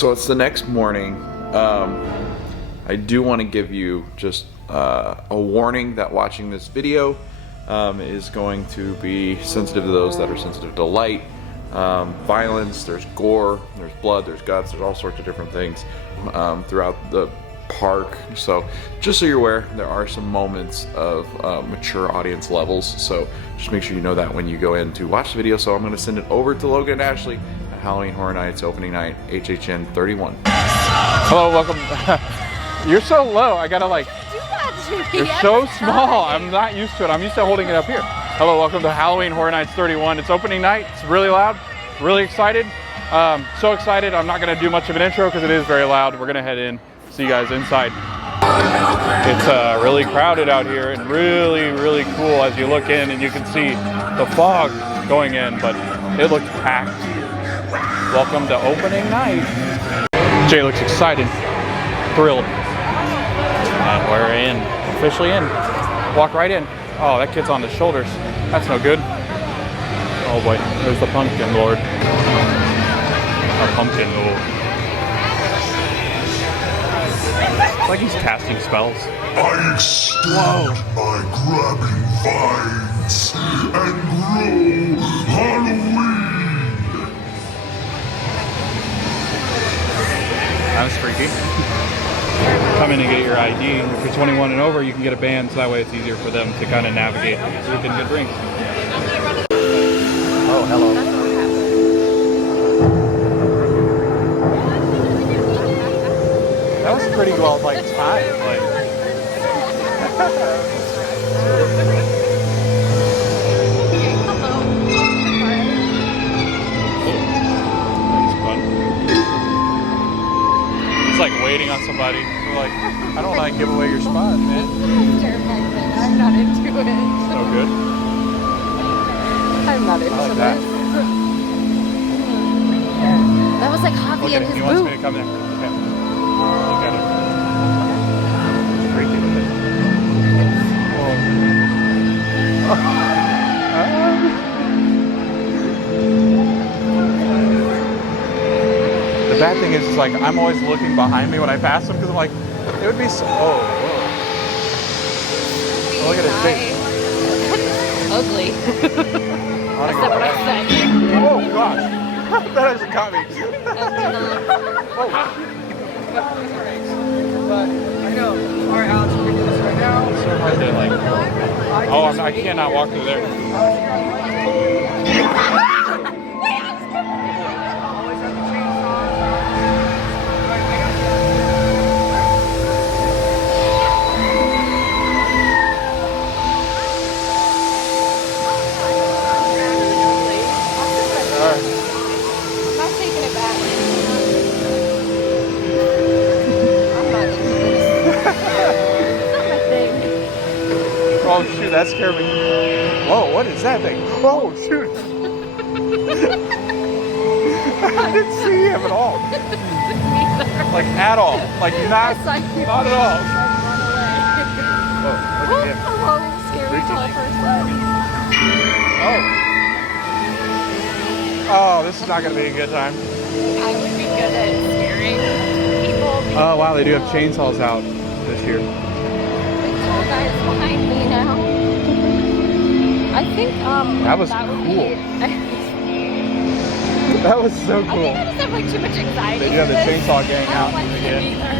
So it's the next morning. I do want to give you just a warning that watching this video is going to be sensitive to those that are sensitive to light, violence. There's gore, there's blood, there's guts, there's all sorts of different things throughout the park. So just so you're aware, there are some moments of mature audience levels, so just make sure you know that when you go in to watch the video. So I'm going to send it over to Logan and Ashley at Halloween Horror Nights opening night, HHN 31. Hello, welcome. You're so low, I gotta like, you're so small. I'm not used to it. I'm used to holding it up here. Hello, welcome to Halloween Horror Nights 31. It's opening night, it's really loud, really excited. So excited, I'm not gonna do much of an intro because it is very loud. We're gonna head in, see you guys inside. It's really crowded out here and really, really cool as you look in and you can see the fog going in, but it looks packed. Welcome to opening night. Jay looks excited, thrilled. And we're in, officially in. Walk right in. Oh, that kid's on the shoulders. That's no good. Oh boy, there's the pumpkin lord. A pumpkin lord. It's like he's casting spells. I extend my grabbing vines and grow Halloween. That was freaky. Come in and get your ID. If you're 21 and over, you can get a band, so that way it's easier for them to kind of navigate so you can get drinks. Oh, hello. That was pretty well like timed. Like. Like waiting on somebody. We're like, I don't want to give away your spot, man. I'm not into it. So good. I'm not into like it. that. That was like Javi and his He wants boo. me to come there. Okay. Look at it. Freaky with it. The bad thing is like I'm always looking behind me when I pass them because I'm like, it would be so. Oh, whoa. Look at his face. Ugly. That's That's what I said. Oh gosh, that actually caught me. But I know. All right, Alex, we're gonna do this right now. So hard to like. Oh, I cannot walk through there. Oh shoot, that scared me. Whoa, what is that thing? Oh shoot. I didn't see him at all. Like at all. Like not at all. Oh, look at him. Hello, scary tall person. Oh, this is not going to be a good time. I would be good at scaring people. Oh wow, they do have chainsaws out this year. The tall guy is behind me now. I think That was would cool. be- That was so I think cool. I just have like too much anxiety. They do have the for this. chainsaw gang I out don't like it again. either.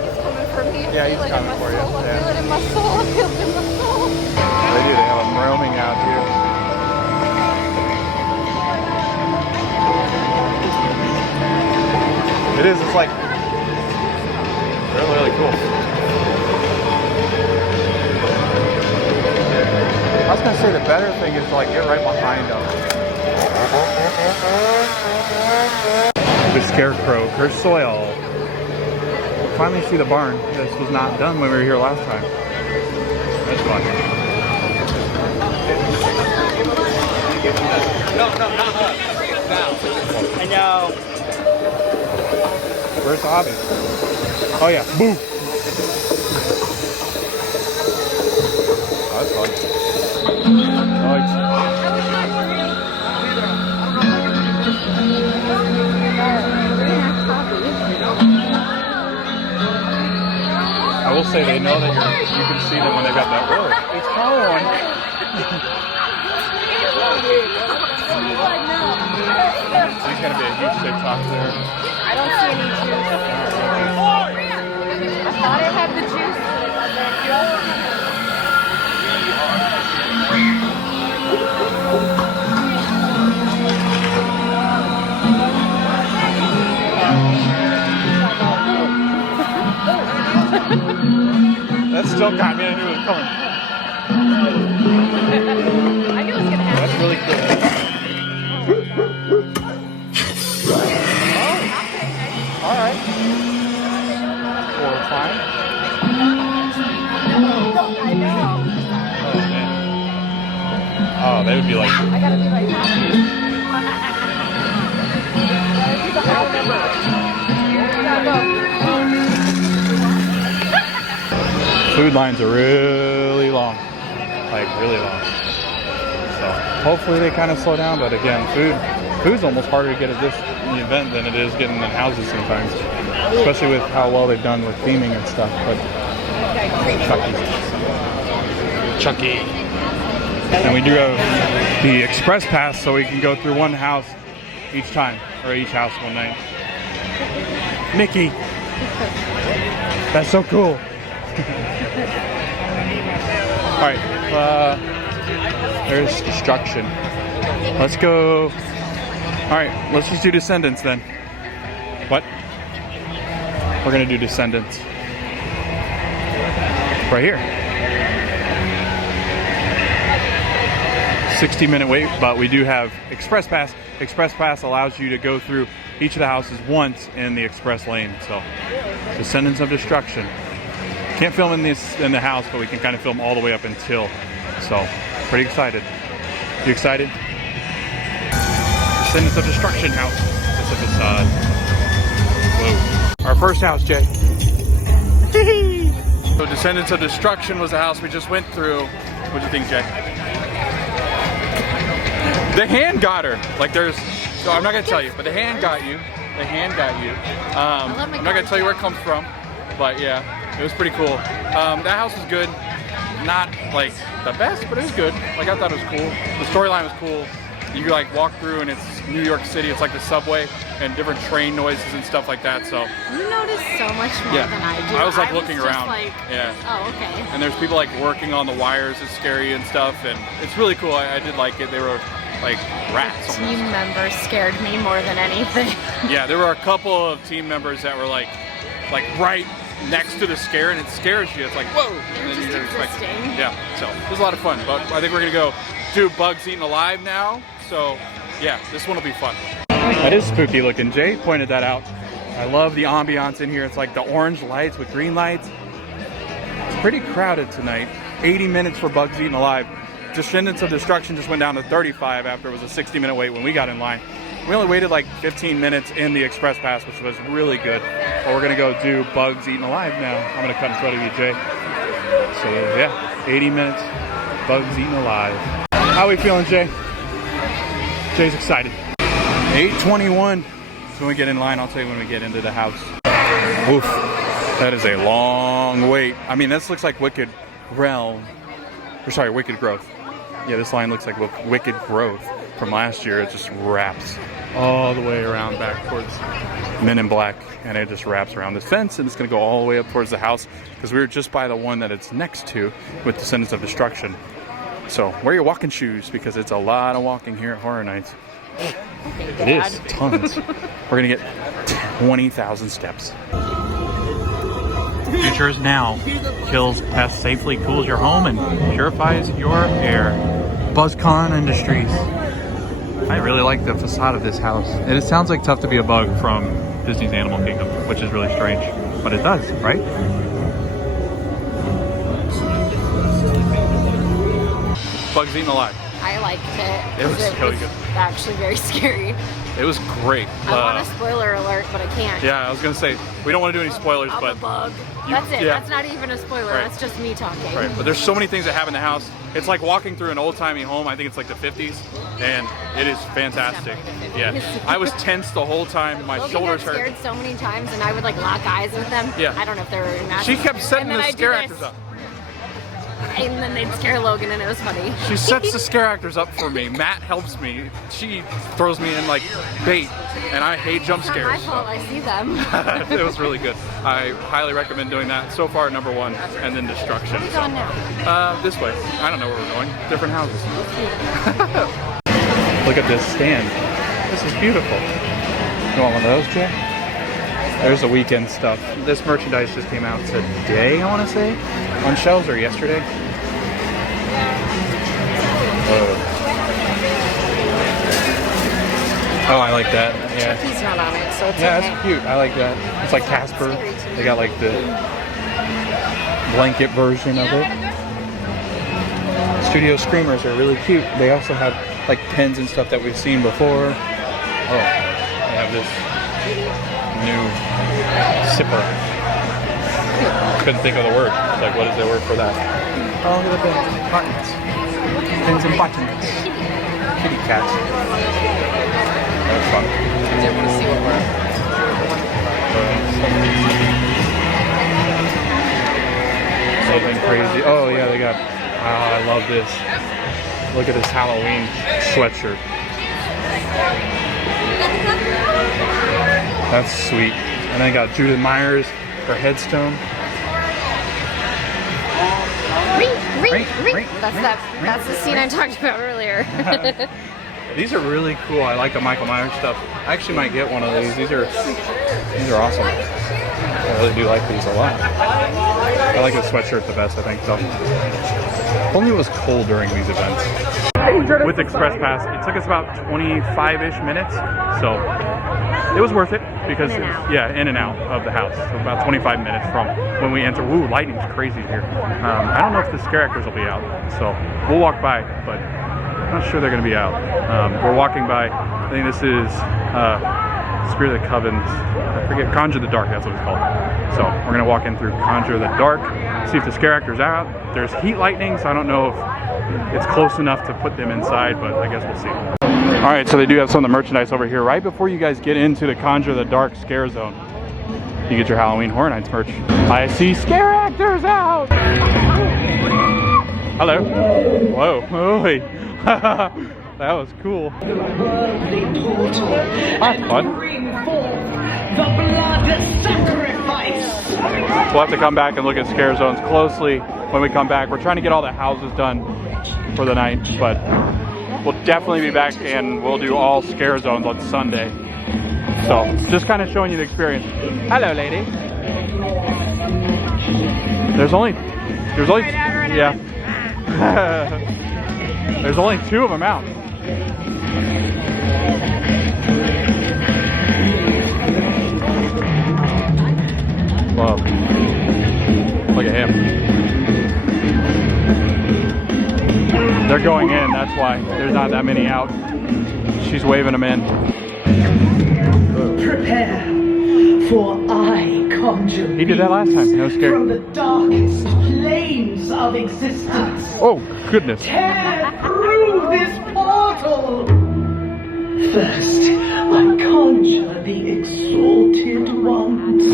He's coming for me. I Yeah, feel he's it in coming my for you, soul. I yeah. feel it in my soul. I feel it in my soul. They do. They have them roaming out here. It is. It's like really, really cool. I was gonna say the better thing is to like get right behind them. The scarecrow, cursed soil. Finally see the barn. This was not done when we were here last time. That's fun. No, not us. I know. Where's the hobby? Oh yeah, boo! Oh, that's fun. Oh, just say they know that you can see them when they got that. Whoa, it's on. He's gonna be a huge TikTok there. I don't see any juice. I thought it had the juice. That still got me. I knew it was coming. I knew it was gonna happen. That's really cool. All right. 4 or 5. I know. Oh man. Oh, they would be like. I gotta be like happy. Food lines are really long, like really long. So hopefully they kind of slow down. But again, food's almost harder to get at this event than it is getting in houses sometimes, especially with how well they've done with theming and stuff. But Chucky, and we do have the express pass, so we can go through one house each time, or each house one night. Mickey, that's so cool. All right, there's destruction. Let's go. All right, let's just do Descendants then. What? We're gonna do Descendants. Right here. 60-minute wait, but we do have Express Pass. Express Pass allows you to go through each of the houses once in the express lane. So, Descendants of Destruction. Can't film in the house, but we can kind of film all the way up until. So, pretty excited. You excited? Descendants of Destruction house. It's a facade. Whoa. Our first house, Jay. So Descendants of Destruction was the house we just went through. What'd you think, Jay? The hand got her. Like so I'm not gonna tell you, but the hand got you. The hand got you. I'm not gonna tell you where it comes from, but yeah, it was pretty cool. That house was good. Not like the best, but it was good. Like I thought it was cool. The storyline was cool. You could like walk through and it's New York City. It's like the subway and different train noises and stuff like that. So You notice so much more than I do. I was like looking just around. Like, yeah. Oh, okay. And there's people like working on the wires. It's scary and stuff, and it's really cool. I did like it. They were like rats. Team members scared me more than anything. Yeah, there were a couple of team members that were like right next to the scare, and it scares you. It's like whoa. They're just existing. Yeah, so it was a lot of fun. But I think we're gonna go do Bugs Eaten Alive now. So yeah, this one will be fun. That is spooky looking. Jay pointed that out. I love the ambiance in here. It's like the orange lights with green lights. It's pretty crowded tonight. 80 minutes for Bugs Eaten Alive. Descendants of Destruction just went down to 35 after it was a 60-minute wait when we got in line. We only waited like 15 minutes in the Express Pass, which was really good. But we're gonna go do Bugs Eaten Alive now. I'm gonna cut in front of you, Jay. So yeah, 80 minutes, Bugs Eaten Alive. How are we feeling, Jay? Jay's excited. 8:21. So when we get in line, I'll tell you when we get into the house. Oof, that is a long wait. I mean, this looks like Wicked Realm. Or sorry, Wicked Growth. Yeah, this line looks like Wicked Growth from last year. It just wraps all the way around back towards Men in Black, and it just wraps around this fence, and it's gonna go all the way up towards the house because we were just by the one that it's next to with Descendants of Destruction. So wear your walking shoes because it's a lot of walking here at Horror Nights. It is tons. We're gonna get 20,000 steps. Future is now. Kills pests safely, cools your home, and purifies your air. BuzzCon Industries. I really like the facade of this house. And it sounds like Tough to Be a Bug from Disney's Animal Kingdom, which is really strange. But it does, right? Bugs Eaten Alive. I liked it. It was really good. Actually very scary. It was great. I want a spoiler alert, but I can't. Yeah, I was gonna say we don't want to do any spoilers, I'm but a bug. That's it. yeah. That's not even a spoiler. Right. That's just me talking. right. But there's so many things that happen in the house. It's like walking through an old-timey home. I think it's like the 50s, and it is fantastic. Definitely the Yeah, 50s. I was tense the whole time. My Logan shoulders got hurt. scared so many times, and I would like lock eyes with them. Yeah. I don't know if they were in masks. She kept setting And then the I'd do scare this, actors up. And then they'd scare Logan, and it was funny. She sets the scare actors up for me. Matt helps me. She throws me in like bait, and I hate jump It's not my scares. fault. I see them. It was really good. I highly recommend doing that. So far, number one, and then Destruction. Where are we going now? This way. I don't know where we're going. Different houses. Look at this stand. This is beautiful. You want one of those, Jay? There's the weekend stuff. This merchandise just came out today, I want to say, on shelves, or yesterday. Oh, I like that. Yeah. He's not on it, so it's Yeah, okay. that's cute. I like that. It's like Casper. They got like the blanket version of it. Studio Screamers are really cute. They also have like pens and stuff that we've seen before. Oh, they have this new sipper. Couldn't think of the word. Like, what is the word for that? Oh, look at the buttons. Pens and buttons. Kitty cats. That was fun. Something crazy. Oh yeah, they got. I love this. Look at this Halloween sweatshirt. That's sweet. And then got Judith Myers, her headstone. Ring. That's the scene I talked about earlier. These are really cool. I like the Michael Myers stuff. I actually might get one of these. These are awesome. I really do like these a lot. I like the sweatshirt the best, I think, so. If only it was cold during these events. With Express Pass, it took us about 25-ish minutes, so it was worth it because, In and out. yeah, in and out of the house. So about 25 minutes from when we enter. Ooh, lighting's crazy here. I don't know if the scare actors will be out, so we'll walk by, but I'm not sure they're going to be out. We're walking by, I think this is Spirit of the Covens, I forget, Conjure the Dark, that's what it's called. So we're going to walk in through Conjure the Dark, see if the scare actor's out. There's heat lightning, so I don't know if it's close enough to put them inside, but I guess we'll see. All right, so they do have some of the merchandise over here. Right before you guys get into the Conjure the Dark scare zone, you get your Halloween Horror Nights merch. I see scare actors out! Hello. Whoa. Oy. That was cool. Fun. We'll have to come back and look at scare zones closely when we come back. We're trying to get all the houses done for the night, but we'll definitely be back and we'll do all scare zones on Sunday. So just kind of showing you the experience. Hello, lady. There's only yeah. There's only 2 of them out. Whoa. Look at him. They're going in, that's why. There's not that many out. She's waving them in. Prepare, for I conjure He did that last time. That was scary. from the darkest plains of existence. Oh, goodness. Tear through this portal. First, I conjure the exalted ones,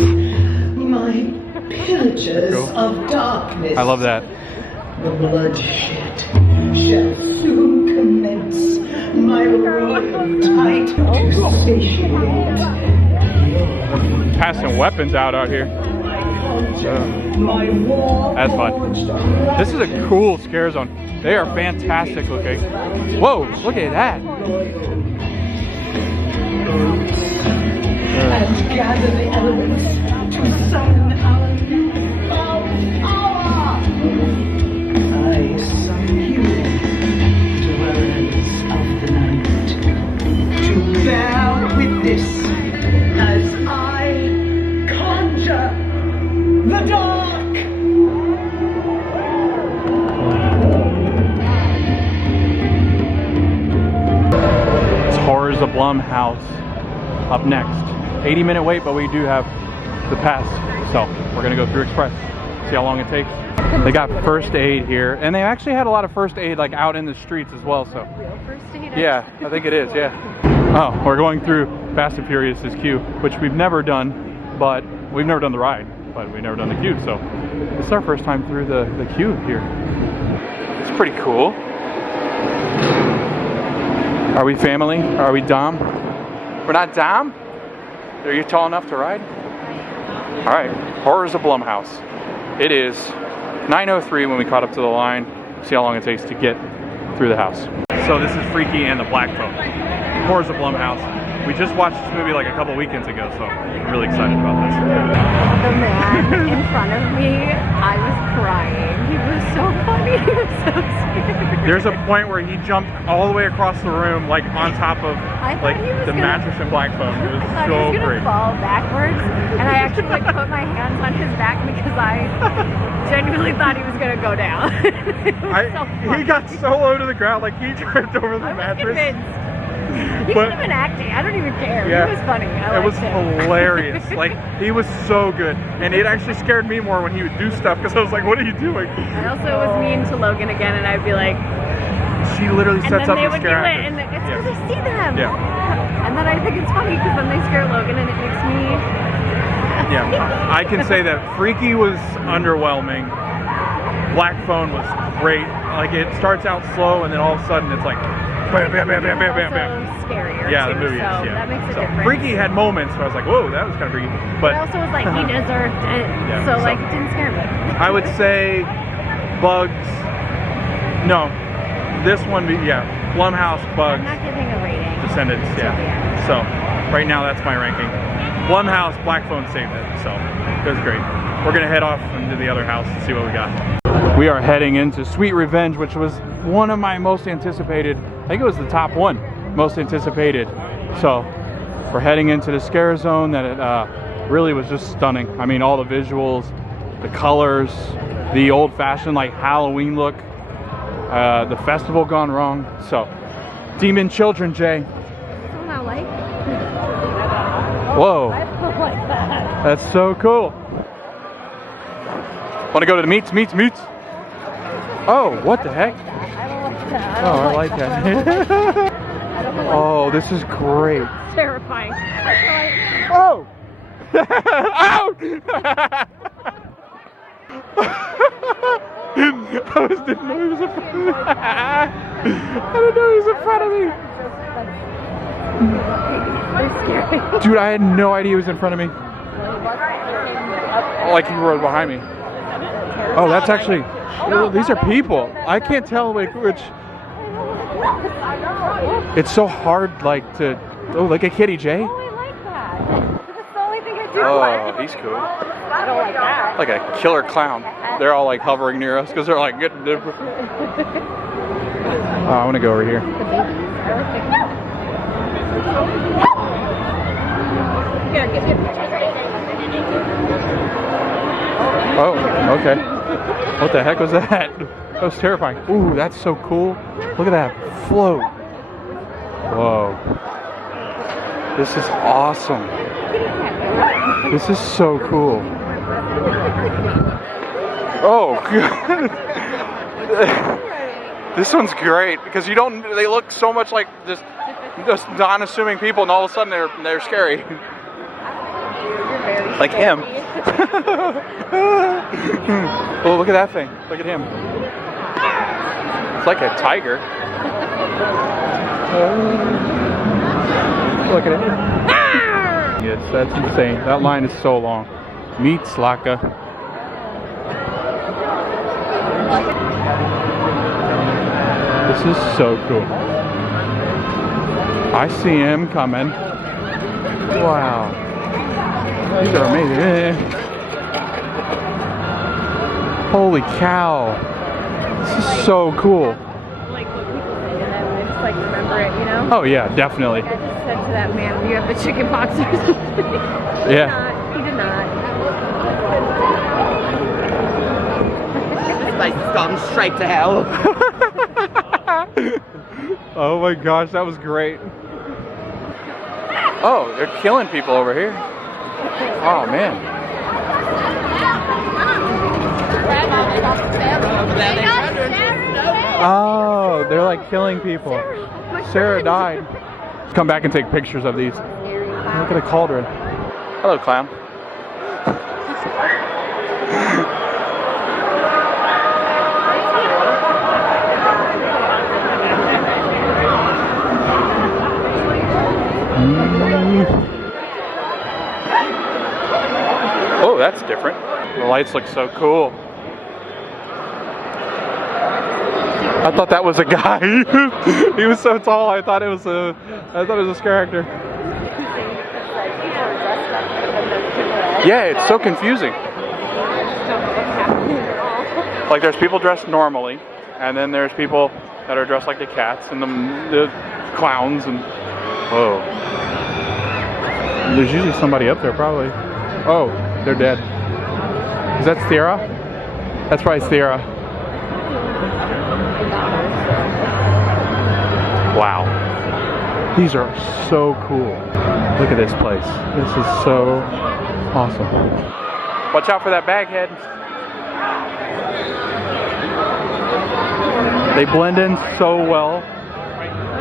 my pillagers of darkness. I love that. The bloodshed shall soon commence. My royal title to satiate. Passing weapons out here. My war That's fun. This is a cool scare zone. They are fantastic looking. Whoa, look at that. and gather the elements to summon our new power. I summon you, dwellers of the night, to bear witness as I conjure the dark. It's Horrors of Blind. Blumhouse up next. 80-minute wait, but we do have the pass. So we're gonna go through Express, see how long it takes. They got first aid here, and they actually had a lot of first aid like out in the streets as well. So Real first aid. yeah, I think it is. Yeah. Oh, we're going through Fast and Furious's queue, which we've never done, but we've never done the ride, but we've never done the queue. So it's our first time through the queue here. It's pretty cool. Are we family? Are we Dom? We're not Dom? Are you tall enough to ride? All right, Horrors of Blumhouse. It is 9:03 when we caught up to the line. See how long it takes to get through the house. So this is Freaky and the Black Phone. Horrors of Blumhouse. We just watched this movie like a couple weekends ago, so I'm really excited about this. The man in front of me, I was crying. He was so funny. He was so scared. There's a point where he jumped all the way across the room, like on top of like the mattress and Black Phone. It was I thought so he was gonna great. fall backwards, and I actually like put my hands on his back because I genuinely thought he was gonna go down. It was so funny. He got so low to the ground, like he tripped over the I was mattress. convinced. He But- could have been acting. I don't even care. Yeah. He was funny. I It was liked him. hilarious. Like he was so good, and it actually scared me more when he would do stuff because I was like, "What are you doing?" I also was mean to Logan again, and I'd be like, She literally and sets then up they the would do scare it, actors. and it's Yeah. because I see them. Yeah. And then I think it's funny because then they scare Logan, and it makes me. Yeah, I can say that Freaky was underwhelming. Black Phone was great. Like it starts out slow, and then all of a sudden it's like, bam, bam, bam, bam, bam, bam, bam. Also scarier. Yeah, too, the movie is. so Yeah. that makes a So difference. Freaky had moments where I was like, "Whoa, that was kind of freaky," But but I also was like, he deserved it. Yeah, so so- like, it didn't scare me. I would say Bugs. No, this one. Yeah, Blumhouse, Bugs, I'm not giving a rating. Descendants. Till the Yeah. end. So right now that's my ranking. Blumhouse, Black Phone saved it. So it was great. We're gonna head off into the other house and see what we got. We are heading into Sweet Revenge, which was one of my most anticipated. I think it was the top one most anticipated. So we're heading into the scare zone that it really was just stunning. I mean, all the visuals, the colors, the old-fashioned like Halloween look, the festival gone wrong. So Demon Children, Jay. Somehow like. Whoa, I feel like that. that's so cool. Want to go to the meets? Oh, what the heck? I don't like that. Oh, I like that. I don't like Oh, this is great. that. Terrifying. Oh! Ow! Didn't know he was in front of me. I didn't know he was in front of me. They're scary. Dude, I had no idea he was in front of me. Like he rode behind me. Oh, that's actually, oh, these are people. I can't tell which. It's so hard, like to. Oh, like a kitty, Jay. Oh, I like that. That's the only thing I do. Oh, he's cool. I don't like that. Like a killer clown. They're all like hovering near us because they're like getting different. Oh, I want to go over here. The baby. I like the Here, get. Oh, okay. What the heck was that? That was terrifying. Ooh, that's so cool. Look at that float. Whoa. This is awesome. This is so cool. Oh, God. This one's great because you don't, they look so much like just non-assuming people, and all of a sudden they're scary. Like him. Oh, look at that thing. Look at him. It's like a tiger. Look at it. Yes, that's insane. That line is so long. Meet Slaka. This is so cool. I see him coming. Wow. These are amazing. Holy cow. This is so cool. Like what people say, and then I just like remember it, you know? Oh yeah, definitely. I just said to that man, "You have the chicken pox or something." Yeah. He did not. This place has gone straight to hell. Oh my gosh, that was great. Oh, they're killing people over here. Oh man. Oh, they're like killing people. Sarah died. Let's come back and take pictures of these. Look at a cauldron. Hello, clown. Oh, that's different. The lights look so cool. I thought that was a guy. He was so tall. I thought it was his character. Yeah, it's so confusing. Like there's people dressed normally, and then there's people that are dressed like the cats and the clowns and whoa. There's usually somebody up there probably. Oh, they're dead. Is that Thera? That's probably Thera. Wow. These are so cool. Look at this place. This is so awesome. Watch out for that baghead. They blend in so well.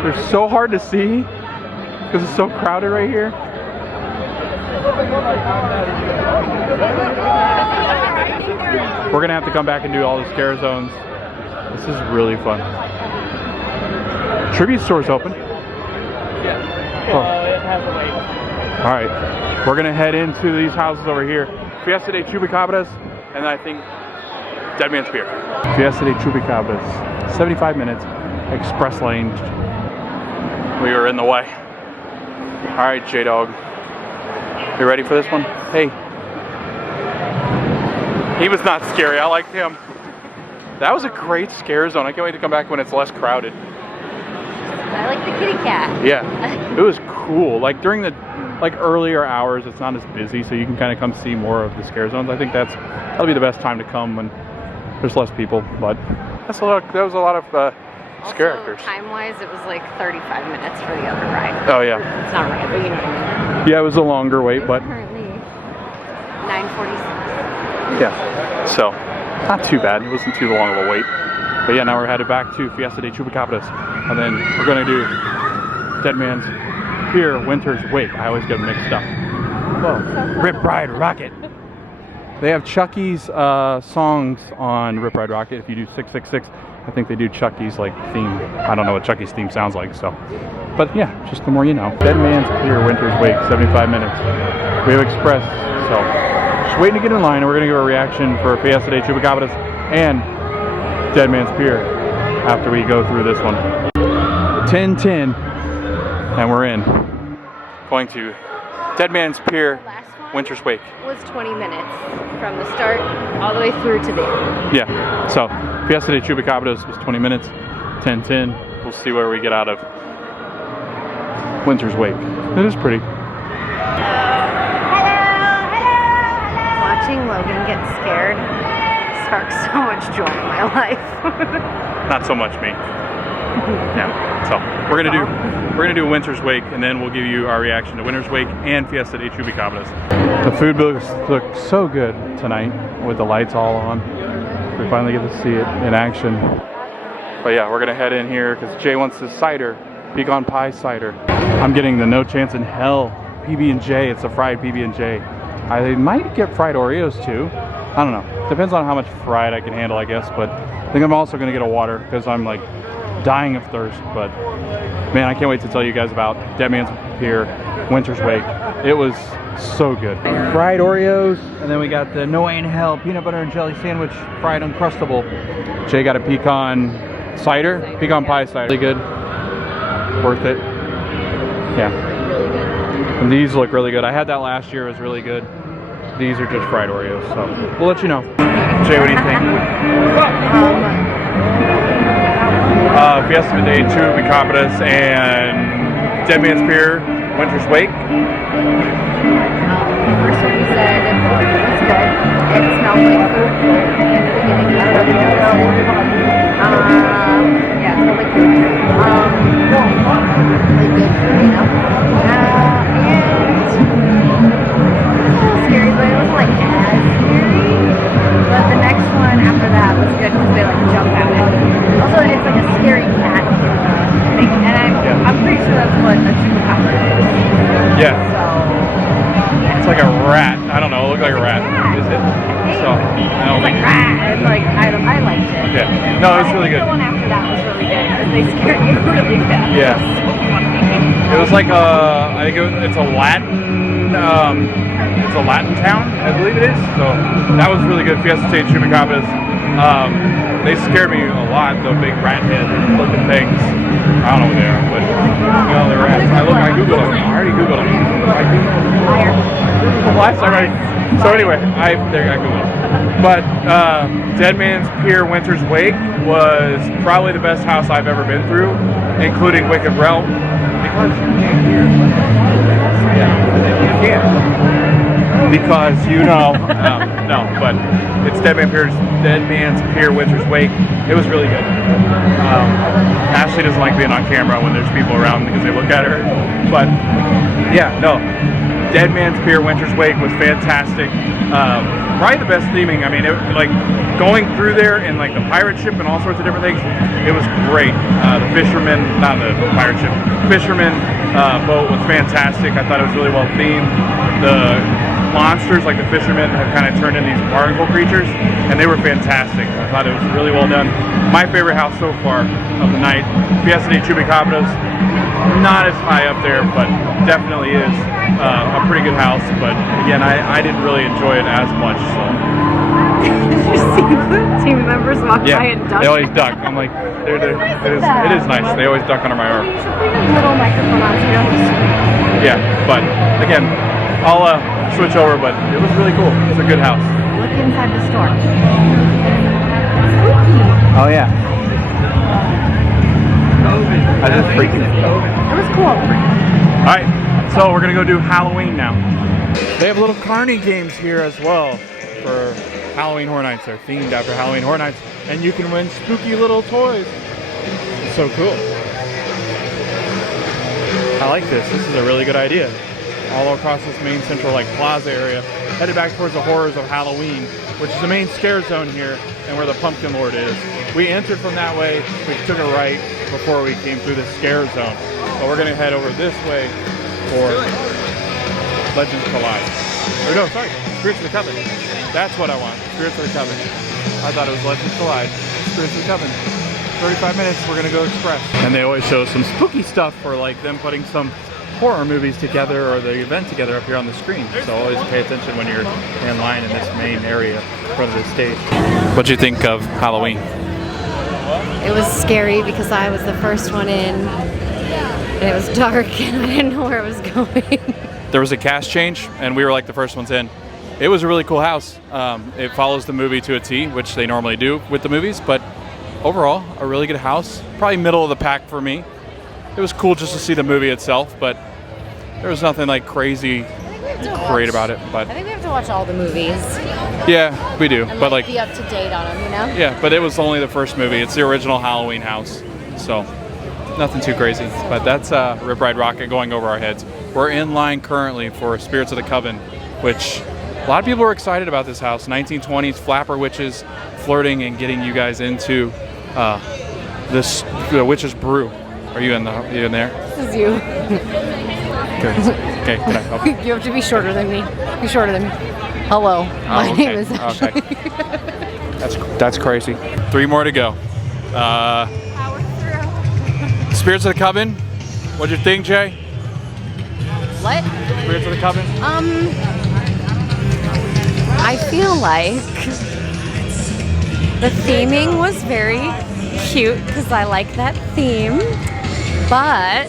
They're so hard to see because it's so crowded right here. We're gonna have to come back and do all the scare zones. This is really fun. Tribute store's open. Yeah. Oh. It has a wait. All right, we're gonna head into these houses over here. Fiesta de Chupacabras, and I think Dead Man's Pier. Fiesta de Chupacabras, 75 minutes, express lane. We were in the way. All right, J-Dog. You ready for this one? Hey. He was not scary, I liked him. That was a great scare zone. I can't wait to come back when it's less crowded. I like the kitty cat. Yeah, it was cool. Like during the earlier hours, it's not as busy, so you can kind of come see more of the scare zones. I think that'll be the best time to come when there's less people. But that was a lot of scare actors. Time-wise, it was like 35 minutes for the other ride. Oh yeah. It's not right, but you know what I mean. Yeah, it was a longer wait, but Currently, 9:46. yeah. So not too bad. It wasn't too long of a wait. But yeah, now we're headed back to Fiesta de Chupacabras, and then we're gonna do Dead Man's Pier Winter's Wake. I always get them mixed up. Whoa. Rip Ride Rocket. They have Chucky's songs on Rip Ride Rocket. If you do 666, I think they do Chucky's like theme. I don't know what Chucky's theme sounds like, so. But yeah, just the more you know. Dead Man's Pier Winter's Wake, 75 minutes. We have Express, so just waiting to get in line, and we're gonna give a reaction for Fiesta de Chupacabras and Dead Man's Pier after we go through this one. 10:10, and we're in. Going to Dead Man's Pier, Winter's Wake. Was 20 minutes from the start all the way through to the end. Yeah, so Fiesta de Chupacabras was 20 minutes, 10:10. We'll see where we get out of Winter's Wake. It is pretty. Watching Logan get scared sparks so much joy in my life. Not so much me. Yeah, so we're gonna do Winter's Wake, and then we'll give you our reaction to Winter's Wake and Fiesta de Chupacabras. The food looks so good tonight with the lights all on. We finally get to see it in action. But yeah, we're gonna head in here because Jay wants his cider, pecan pie cider. I'm getting the No Chance in Hell PB&J. It's a fried PB&J. I might get fried Oreos too. I don't know. Depends on how much fried I can handle, I guess. But I think I'm also gonna get a water because I'm like dying of thirst. But man, I can't wait to tell you guys about Dead Man's Pier Winter's Wake. It was so good. Fried Oreos, and then we got the No Way in Hell peanut butter and jelly sandwich, fried Uncrustable. Jay got a pecan cider, pecan pie cider. Really good. Worth it. Yeah. And these look really good. I had that last year. It was really good. These are just fried Oreos, so we'll let you know. Jay, what do you think? Fiesta de Chupacabras and Dead Man's Pier Winter's Wake. First one you said it's good. It smells like food. Yeah, it smells like food. Really good, you know. And because they like jump at it. Also, it's like a scary cat thing, and I'm pretty sure that's what a chupacabra is. Yeah. So It's like a rat. I don't know. It looked like a rat. Is it? So I don't think. and like I liked it. Yeah. No, it's really good. The one after that was really good because they scared me really bad. Yeah. So funny. It was like I think it's a Latin. It's a Latin town, I believe it is. So that was really good. Fiesta State Chupacabras. They scare me a lot. The big rat head looking things. I don't know what they are, but you know, they're rats. I googled them. I already googled them. Last time so anyway, I googled them. But Dead Man's Pier Winter's Wake was probably the best house I've ever been through, including Wicked Realm, because you can't hear. Yeah, you can't. Because no, but it's Dead Man's Pier Winter's Wake. It was really good. Ashley doesn't like being on camera when there's people around because they look at her. But yeah, no. Dead Man's Pier Winter's Wake was fantastic. Probably the best theming. I mean, like going through there in like the pirate ship and all sorts of different things. It was great. The fisherman, not the pirate ship, fisherman boat was fantastic. I thought it was really well themed. The monsters, like the fishermen, have kind of turned into these barnacle creatures, and they were fantastic. I thought it was really well done. My favorite house so far of the night, Fiesta de Chupacabras. Not as high up there, but definitely is a pretty good house. But again, I didn't really enjoy it as much. So. Did you see the team members walk by and duck? They always duck. I'm like, it is nice. They always duck under my arm. You should put your little microphone on so you don't just Yeah, but again, I'll switch over. But it was really cool. It's a good house. look inside the store. Oh yeah. I just freaking it. It was cool. Alright, so we're gonna go do Halloween now. They have little Carney games here as well for Halloween Horror Nights. They're themed after Halloween Horror Nights, and you can win spooky little toys. It's so cool. I like this. This is a really good idea. All across this main central like plaza area, headed back towards the horrors of Halloween, which is the main scare zone here and where the Pumpkin Lord is. We entered from that way, we took a right before we came through the scare zone. But we're gonna head over this way for Legends Collide. Or no, sorry, Spirits of the Coven. That's what I want, Spirits of the Coven. I thought it was Legends Collide, Spirits of the Coven. 35 minutes, we're gonna go express. And they always show some spooky stuff for like them putting some horror movies together or the event together up here on the screen. So always pay attention when you're in line in this main area in front of the stage. What'd you think of Halloween? It was scary because I was the first one in, and it was dark, and I didn't know where it was going. There was a cast change, and we were like the first ones in. It was a really cool house. It follows the movie to a T, which they normally do with the movies, but overall, a really good house. Probably middle of the pack for me. It was cool just to see the movie itself, but there was nothing like crazy great about it. But I think we have to watch all the movies. Yeah, we do. And but like be up to date on them, you know? Yeah, but it was only the first movie. It's the original Halloween house, so nothing too crazy. But that's Rip Ride Rocket going over our heads. We're in line currently for Spirits of the Coven, which a lot of people are excited about this house. 1920s flapper witches flirting and getting you guys into the witch's brew. Are you in there? This is you. Okay, can I help you? You have to be shorter than me. Be shorter than me. Hello, my okay. name is Ashley. Okay. That's crazy. 3 more to go. Power through. Spirits of the Coven. What'd you think, Jay? What? Spirits of the Coven. I feel like the theming was very cute because I like that theme, but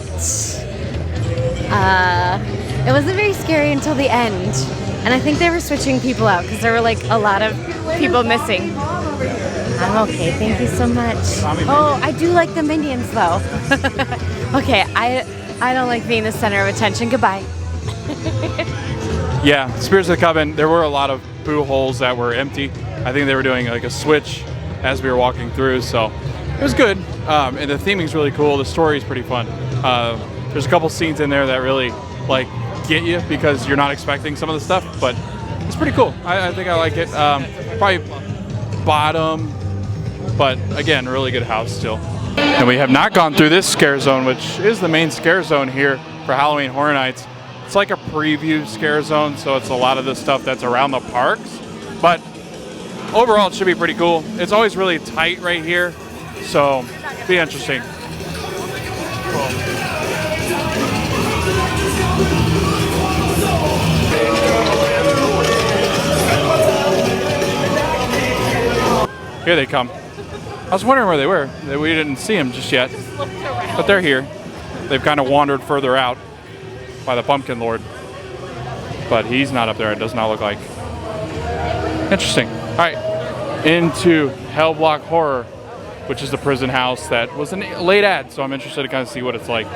it wasn't very scary until the end. And I think they were switching people out because there were like a lot of people missing. I'm okay, thank you so much. Oh, I do like the minions though. Okay, I don't like being the center of attention. Goodbye. Yeah, Spirits of the Coven, there were a lot of boo holes that were empty. I think they were doing like a switch as we were walking through, so it was good. And the theming's really cool. The story's pretty fun. There's a couple scenes in there that really like get you because you're not expecting some of the stuff, but it's pretty cool. I think I like it. Probably bottom But again, really good house still. And we have not gone through this scare zone, which is the main scare zone here for Halloween Horror Nights. It's like a preview scare zone, so it's a lot of the stuff that's around the parks. But overall, it should be pretty cool. It's always really tight right here, so be interesting. Here they come. I was wondering where they were. We didn't see them just yet, but they're here. They've kind of wandered further out by the Pumpkin Lord, but he's not up there. It does not look like. Interesting. All right, into Hell Block Horror, which is the prison house that was a late ad, so I'm interested to kind of see what it's like.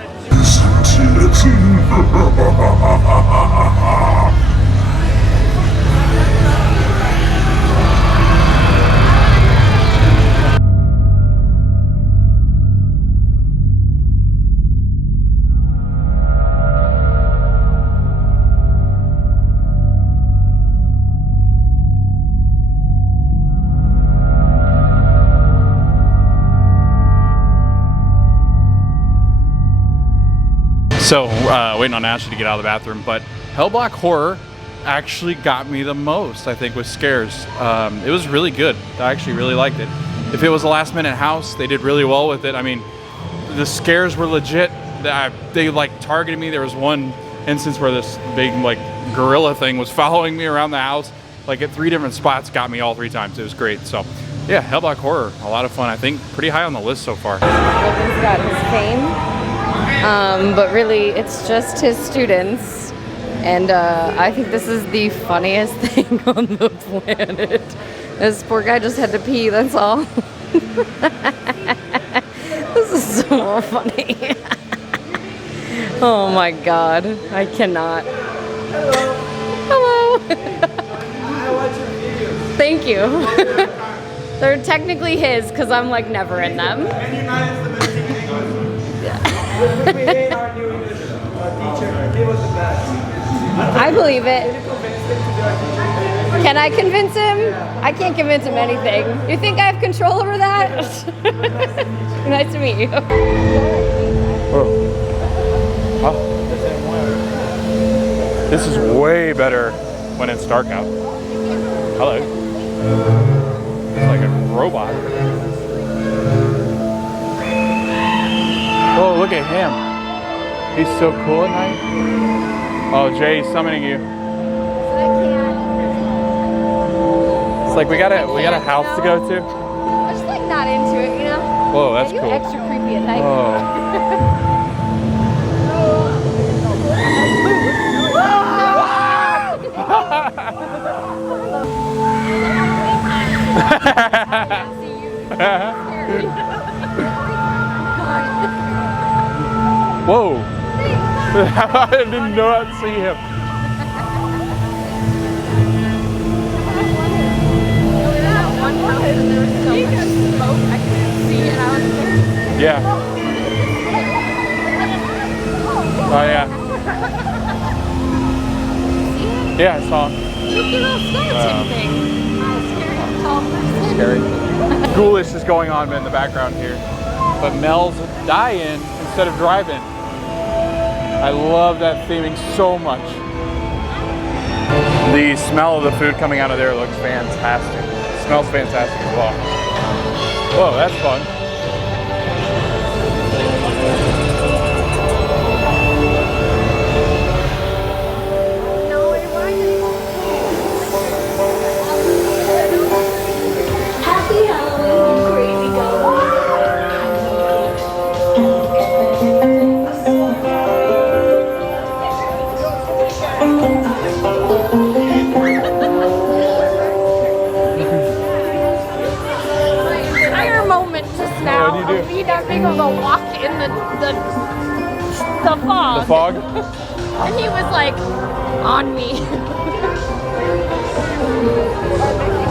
So, waiting on Ashley to get out of the bathroom, but Hell Block Horror actually got me the most, I think, with scares. It was really good. I actually really liked it. If it was a last minute house, they did really well with it. I mean, the scares were legit. They like targeted me. There was one instance where this big like gorilla thing was following me around the house, like at 3 different spots, got me all 3 times. It was great. So, yeah, Hell Block Horror, a lot of fun. I think pretty high on the list so far. Logan's got his fame. But really, it's just his students, and I think this is the funniest thing on the planet. This poor guy just had to pee, that's all. This is so funny. Oh my god, I cannot. Hello. Thank you. They're technically his, because I'm like never in them. I believe it. Can I convince him? I can't convince him anything. You think I have control over that? Nice to meet you. Oh. This is way better when it's dark out. Hello. It's like a robot. Oh, look at him. He's so cool at night. Oh, Jay's summoning you. It's like we got a house to go to. I'm just like not into it, you know? Whoa, that's You're cool. extra creepy at night. Oh. Whoa! I didn't know I'd see him. Yeah. Oh yeah. Yeah, I saw him. Scary. Ghoulish is going on in the background here. But Mel's die-in instead of drive-in. I love that theming so much. The smell of the food coming out of there looks fantastic. It smells fantastic as well. Whoa, that's fun. Happy Halloween, crazy Entire moment just now What do you do? of me not being able to walk in the fog. The fog? And he was like on me.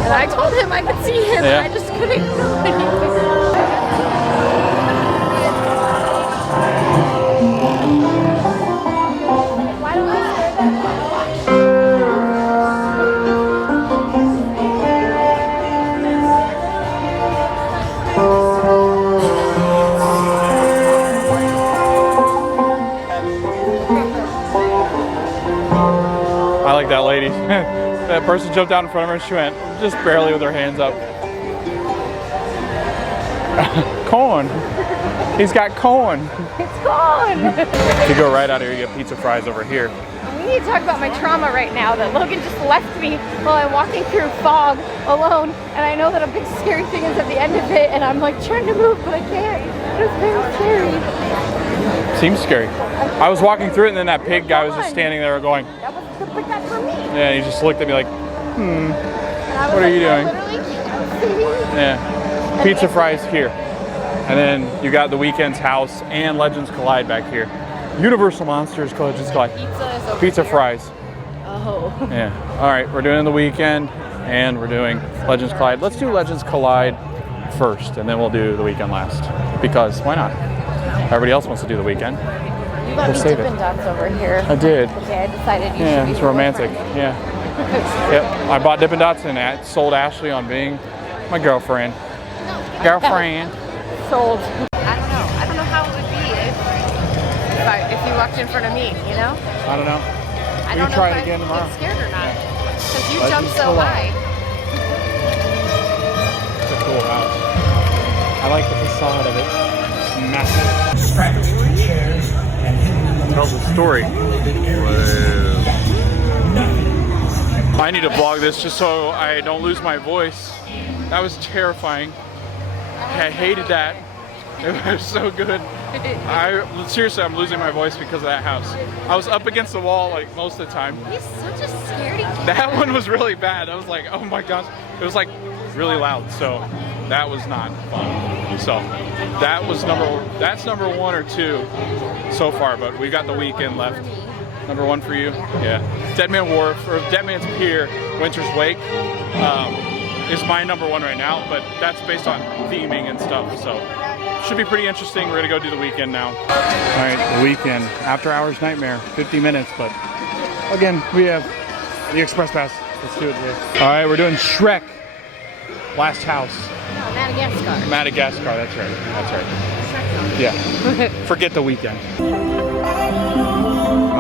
And I told him I could see him, Yeah. and I just couldn't do anything. Why don't I start that? I like that lady. That person jumped out in front of her and she went just barely with her hands up. Corn. He's got corn. It's gone. If you go right out here, you get pizza fries over here. We need to talk about my trauma right now that Logan just left me while I'm walking through fog alone, and I know that a big scary thing is at the end of it, and I'm like trying to move, but I can't. It's very scary. Seems scary. I was walking through it, and then that pig guy was just standing there going, That was the pick that for me. yeah, he just looked at me like, And I was What are like, you no, doing? literally, yeah. Pizza fries here. And then you got the Weekend's house and Legends Collide back here. Universal Monsters, Legends Collide. Pizza is over Pizza here. fries. Oh. Yeah. All right, we're doing the Weekend and we're doing Legends Collide. Let's do Legends Collide first, and then we'll do the Weekend last. Because why not? Everybody else wants to do the Weekend. You got me save Dippin' it. Dots over here. I did. Okay, I decided you Yeah, should be it's my romantic. boyfriend. Yeah. Yep. I bought Dippin' Dots and sold Ashley on being my girlfriend. Girlfriend. Sold. I don't know how it would be if you walked in front of me, you know? I don't know. I We don't can know try if it again I'd tomorrow. get scared or not. Because you Legends jumped so Collide. high. It's a cool house. I like the facade of it. It's massive. Tells a story. I need to vlog this just so I don't lose my voice. That was terrifying. I hated that. It was so good. Seriously, I'm losing my voice because of that house. I was up against the wall like most of the time. He's such a scaredy cat. That one was really bad. I was like, oh my gosh. It was like really loud, so that was not fun. So that's number 1 or 2 so far, but we got the Weekend left. Number 1 for you? Yeah. Dead Man Wharf, or Dead Man's Pier, Winter's Wake, is my number 1 right now, but that's based on theming and stuff, so should be pretty interesting. We're gonna go do the Weekend now. All right, the Weekend, After Hours Nightmare, 50 minutes, but again, we have the Express Pass. Let's do it today. All right, we're doing Shrek, Last House. No, Madagascar. Madagascar, that's right. Yeah. Forget the Weekend.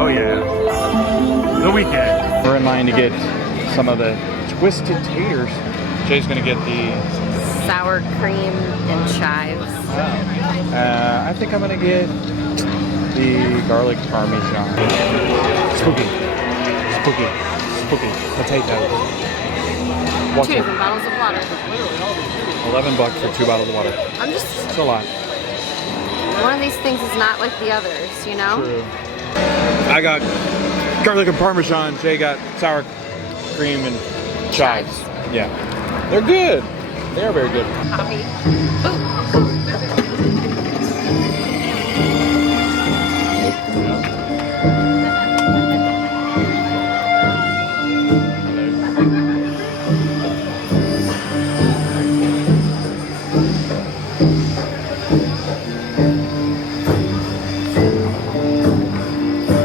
Oh yeah. The Weekend. We're in line to get some of the Twisted Taters. Jay's gonna get the Sour cream and chives. I think I'm gonna get the garlic parmesan. Spooky. Potatoes. What's 2 it? bottles of water. $11 for 2 bottles of water. I'm just, It's a lot. one of these things is not like the others, you know? True. I got garlic and parmesan. Jay got sour cream and chives. Yeah. They're good. They are very good. Coffee.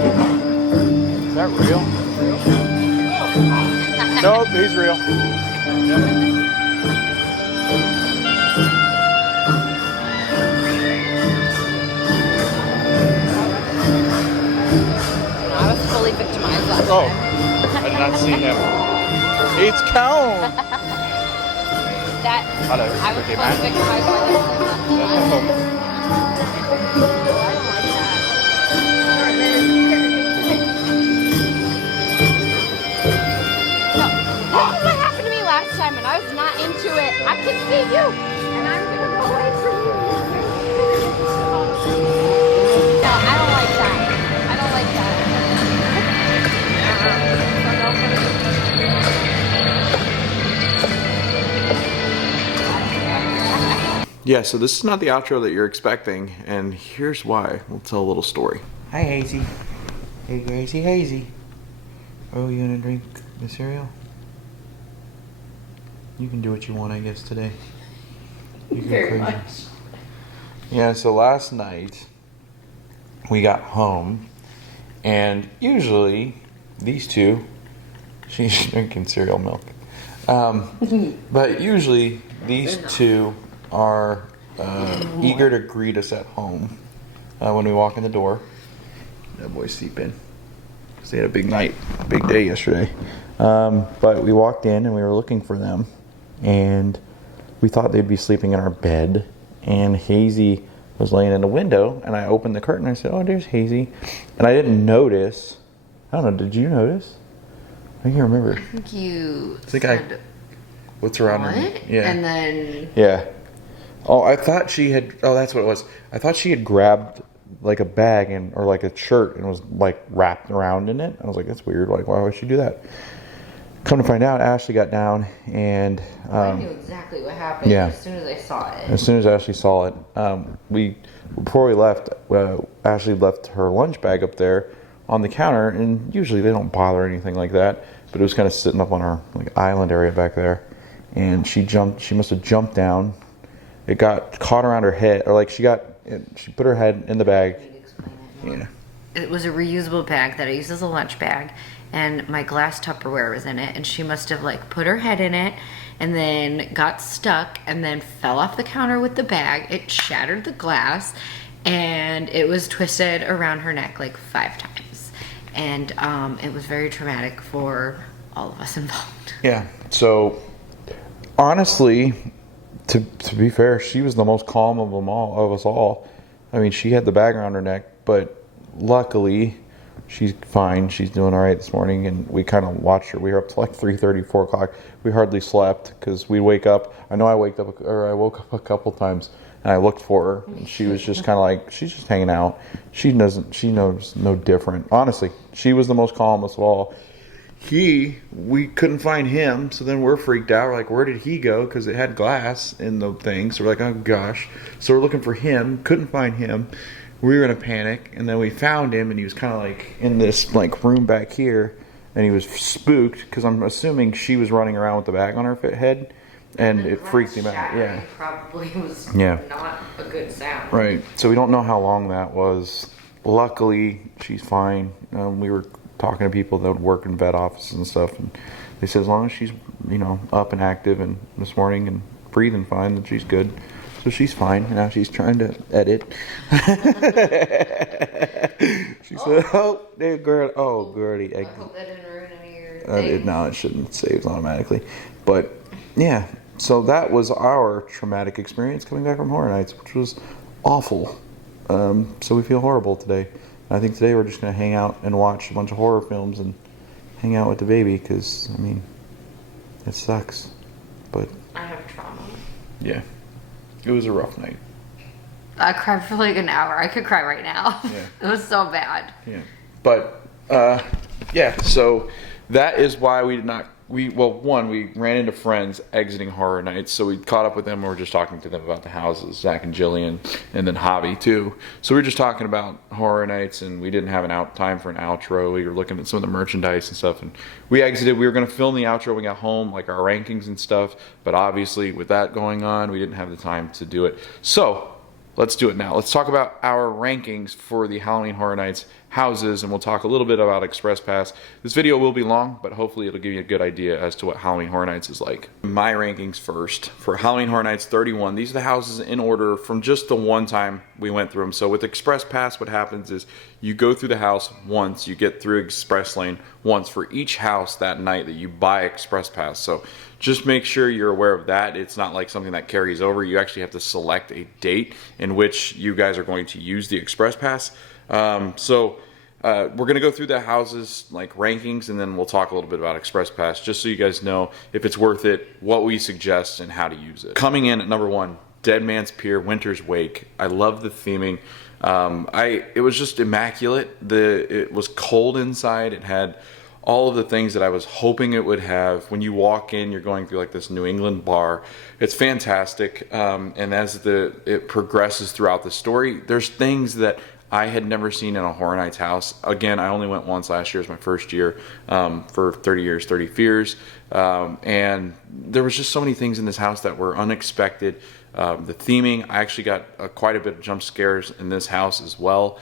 Is that real? Nope, he's real. I was fully victimized last Oh, time. I did not see him. It's Cone. That, Hello, I was okay, fully man. victimized by this thing last time. No, this is what happened to me last time and I was not into it. I can see you and I'm gonna go away from you. No, I don't like that. I don't like that. Yeah, so this is not the outro that you're expecting, and here's why. We'll tell a little story. Hi, Hazy. Hey, Gracie, Hazy. Oh, you gonna drink the cereal? You can do what you want, I guess, today. You go Very crazy. much. Yeah, so last night we got home, and usually these two, she's drinking cereal milk. But usually these two are eager to greet us at home when we walk in the door. That boy's sleeping. because they had a big night, a big day yesterday. But we walked in and we were looking for them, and we thought they'd be sleeping in our bed, and Hazy was laying in the window, and I opened the curtain and I said, oh, there's Hazy. And I didn't notice. I don't know, did you notice? I can't remember. I think you said, what's around her? Yeah. And then... Yeah. Oh, I thought she had, oh, that's what it was. I thought she had grabbed like a bag or like a shirt and was like wrapped around in it. I was like, that's weird. Like, why would she do that? Come to find out, Ashley got down and... I knew exactly what happened as soon as I saw it. As soon as Ashley saw it. Before we left, Ashley left her lunch bag up there on the counter, and usually they don't bother or anything like that, but it was kind of sitting up on our like island area back there, and she must have jumped down. It got caught around her head, or like she put her head in the bag. Yeah. It was a reusable bag that I used as a lunch bag, and my glass Tupperware was in it, and she must have like put her head in it and then got stuck and then fell off the counter with the bag. It shattered the glass and it was twisted around her neck like 5 times, and it was very traumatic for all of us involved. Yeah. So honestly, to be fair, she was the most calm of us all. I mean, she had the bag around her neck, but luckily she's fine. She's doing all right this morning, and we kind of watched her. We were up to like 3:30, 4 o'clock. We hardly slept because we wake up. I know I woke up a couple times, and I looked for her, and she was just kind of like, she's just hanging out. She knows no different. Honestly, she was the most calmest of all. We couldn't find him, so then we're freaked out. We're like, where did he go? Because it had glass in the thing. So we're like, oh gosh. So we're looking for him, couldn't find him. We were in a panic, and then we found him, and he was kind of like in this like room back here, and he was spooked because I'm assuming she was running around with the bag on her head, and it freaked him out. Yeah, Probably was not a good sound. Right. So we don't know how long that was. Luckily, she's fine. We were talking to people that would work in vet offices and stuff, and they said as long as she's up and active and this morning and breathing fine, then she's good. So she's fine. Now she's trying to edit. She said, "Oh, there, girl. Oh, girly." I hope that didn't ruin any of your things. No, it shouldn't. Saves automatically. But yeah, so that was our traumatic experience coming back from Horror Nights, which was awful. So we feel horrible today. I think today we're just gonna hang out and watch a bunch of horror films and hang out with the baby, because I mean, it sucks. But I have trauma. Yeah. It was a rough night. I cried for like an hour. I could cry right now. Yeah. It was so bad. Yeah. But, yeah, so that is why we did not, we ran into friends exiting Horror Nights, so we caught up with them and we're just talking to them about the houses, Zach and Jillian, and then Javi too. So we were just talking about Horror Nights, and we didn't have time for an outro. We were looking at some of the merchandise and stuff, and we exited. We were going to film the outro when we got home, like our rankings and stuff, but obviously with that going on, we didn't have the time to do it. So let's do it now. Let's talk about our rankings for the Halloween Horror Nights houses, and we'll talk a little bit about Express Pass. This video will be long, but hopefully it'll give you a good idea as to what Halloween Horror Nights is like. My rankings first. For Halloween Horror Nights 31, these are the houses in order from just the one time we went through them. So with Express Pass, what happens is you go through the house once, you get through Express Lane once for each house that night that you buy Express Pass. So just make sure you're aware of that. It's not like something that carries over. You actually have to select a date in which you guys are going to use the Express Pass. We're going to go through the houses like rankings, and then we'll talk a little bit about Express Pass, just so you guys know if it's worth it, what we suggest, and how to use it. Coming in at number 1, Dead Man's Pier, Winter's Wake. I love the theming. It was just immaculate. It was cold inside. It had all of the things that I was hoping it would have. When you walk in, you're going through like this New England bar. It's fantastic. And as it progresses throughout the story, there's things that I had never seen in a Horror Nights house. Again, I only went once last year. It was my first year for 30 Years, 30 Fears. And there was just so many things in this house that were unexpected. The theming, I actually got quite a bit of jump scares in this house as well.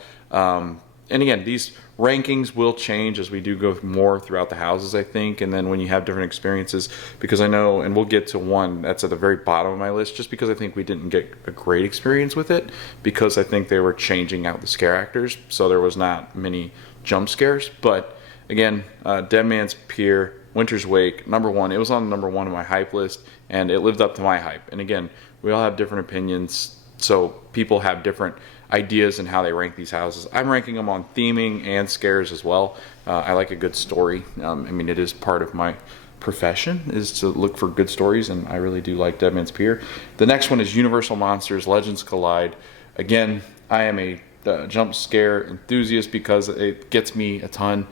And again, these rankings will change as we do go more throughout the houses, I think. And then when you have different experiences, because I know, and we'll get to one that's at the very bottom of my list, just because I think we didn't get a great experience with it, because I think they were changing out the scare actors. So there was not many jump scares, but again, Dead Man's Pier, Winter's Wake, #1. It was on #1 of my hype list, and it lived up to my hype. And again, we all have different opinions, so people have different ideas in how they rank these houses. I'm ranking them on theming and scares as well. I like a good story. I mean, it is part of my profession is to look for good stories, and I really do like Dead Man's Pier. The next one is Universal Monsters Legends Collide. Again, I am a jump scare enthusiast because it gets me a ton.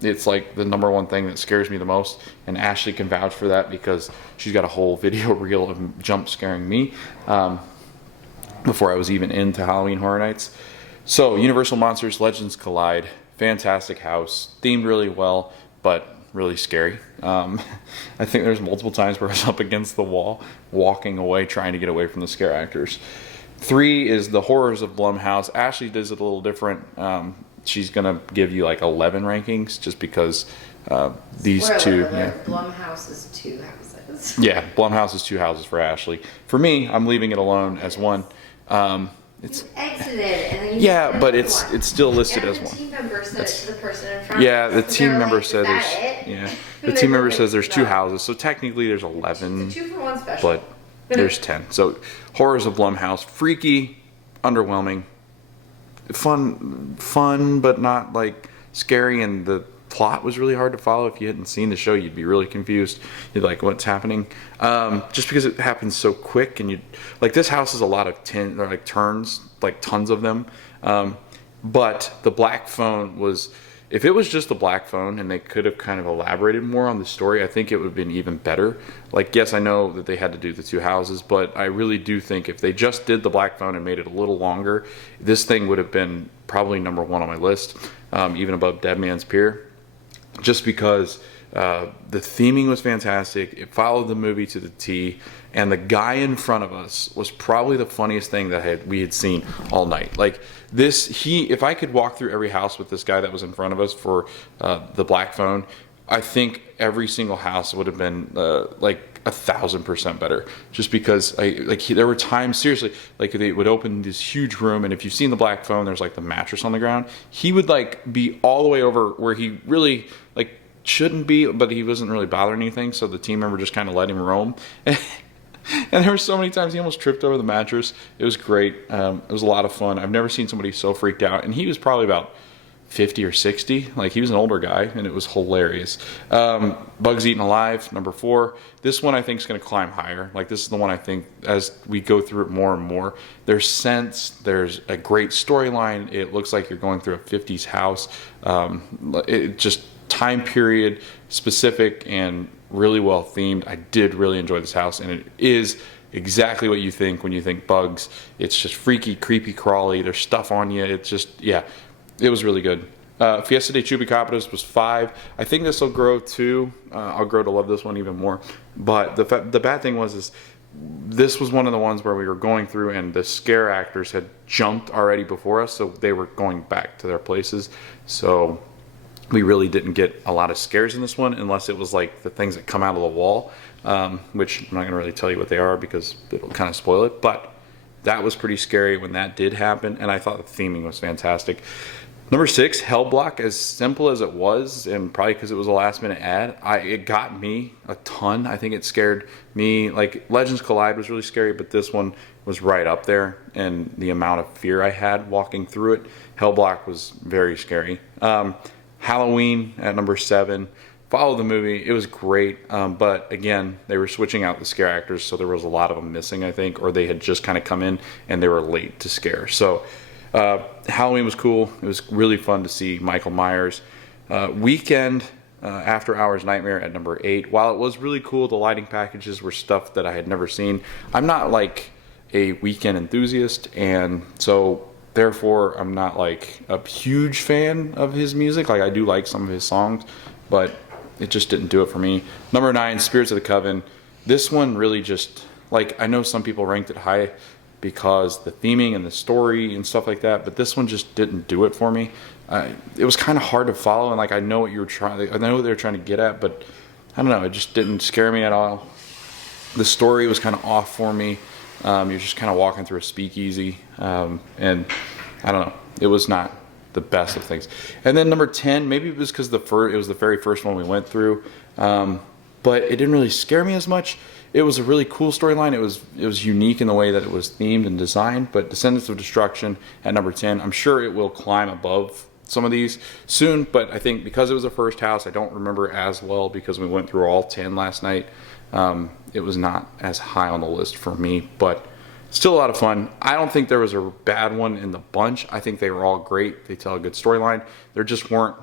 It's like the #1 thing that scares me the most, and Ashley can vouch for that because she's got a whole video reel of jump scaring me before I was even into Halloween Horror Nights. So Universal Monsters Legends Collide, fantastic house, themed really well, but really scary. I think there's multiple times where I was up against the wall, walking away, trying to get away from the scare actors. 3 is The Horrors of Blumhouse. Ashley does it a little different. She's gonna give you like 11 rankings just because these Spoiler two. alert, Yeah. Blumhouse is 2 houses. Yeah, Blumhouse is 2 houses for Ashley. For me, I'm leaving it alone as 1. It's You exited, and then you yeah, said but another it's one. still listed And as the 1. team member said it to the person in front Yeah, of the us, team they're member like, said "Is there's that it?" yeah. And The they team were member like, says there's 2 "No." houses, so technically there's 11, It's a 2-for-1 special. but there's 10. So Horrors of Blumhouse, freaky, underwhelming, fun, but not like scary, and the plot was really hard to follow. If you hadn't seen the show, you'd be really confused. You'd like, what's happening? Just because it happens so quick, and you like this house is a lot of turns, like tons of them. But the black phone was, if it was just the black phone and they could have kind of elaborated more on the story, I think it would have been even better. Like, yes, I know that they had to do the 2 houses, but I really do think if they just did the black phone and made it a little longer, this thing would have been probably #1 on my list, even above Dead Man's Pier. Just because the theming was fantastic, it followed the movie to the T, and the guy in front of us was probably the funniest thing that we had seen all night. Like this, if I could walk through every house with this guy that was in front of us for the black phone, I think every single house would have been like 1,000% better. Just because there were times, seriously, like they would open this huge room, and if you've seen the black phone, there's like the mattress on the ground. He would like be all the way over where he really like shouldn't be, but he wasn't really bothering anything, so the team member just kind of let him roam. And there were so many times he almost tripped over the mattress. It was great. It was a lot of fun. I've never seen somebody so freaked out, and he was probably about 50 or 60. Like, he was an older guy, and it was hilarious. Bugs Eaten Alive, #4. This one I think is going to climb higher. Like, this is the one I think as we go through it more and more, there's sense, there's a great storyline. It looks like you're going through a 50s house. It just time period specific and really well themed. I did really enjoy this house, and it is exactly what you think when you think Bugs. It's just freaky, creepy, crawly. There's stuff on you. It's just, yeah, it was really good. Fiesta de Chupacabras was 5. I think this will grow too. I'll grow to love this one even more. But the bad thing is this was one of the ones where we were going through and the scare actors had jumped already before us, so they were going back to their places. So we really didn't get a lot of scares in this one, unless it was like the things that come out of the wall, which I'm not going to really tell you what they are because it'll kind of spoil it. But that was pretty scary when that did happen, and I thought the theming was fantastic. #6, Hellblock, as simple as it was, and probably because it was a last-minute ad, it got me a ton. I think it scared me. Like, Legends Collide was really scary, but this one was right up there, and the amount of fear I had walking through it, Hellblock was very scary. Halloween at #7. Follow the movie. It was great, but again, they were switching out the scare actors, so there was a lot of them missing, I think, or they had just kind of come in and they were late to scare. So Halloween was cool. It was really fun to see Michael Myers. Weekend After Hours Nightmare at #8. While it was really cool, the lighting packages were stuff that I had never seen. I'm not like a Weekend enthusiast, and so therefore I'm not like a huge fan of his music. Like, I do like some of his songs, but it just didn't do it for me. #9, Spirits of the Coven. This one really just, like, I know some people ranked it high because the theming and the story and stuff like that, but this one just didn't do it for me. It was kind of hard to follow, and like, I know what you were trying, I know what they were trying to get at, but I don't know, it just didn't scare me at all. The story was kind of off for me. You're just kind of walking through a speakeasy, and I don't know, it was not the best of things. And then number 10, maybe it was because it was the very first one we went through, but it didn't really scare me as much. It was a really cool storyline. It was unique in the way that it was themed and designed. But Descendants of Destruction at number 10, I'm sure it will climb above some of these soon. But I think because it was the first house, I don't remember as well because we went through all 10 last night. It was not as high on the list for me, but still a lot of fun. I don't think there was a bad one in the bunch. I think they were all great. They tell a good storyline. There just weren't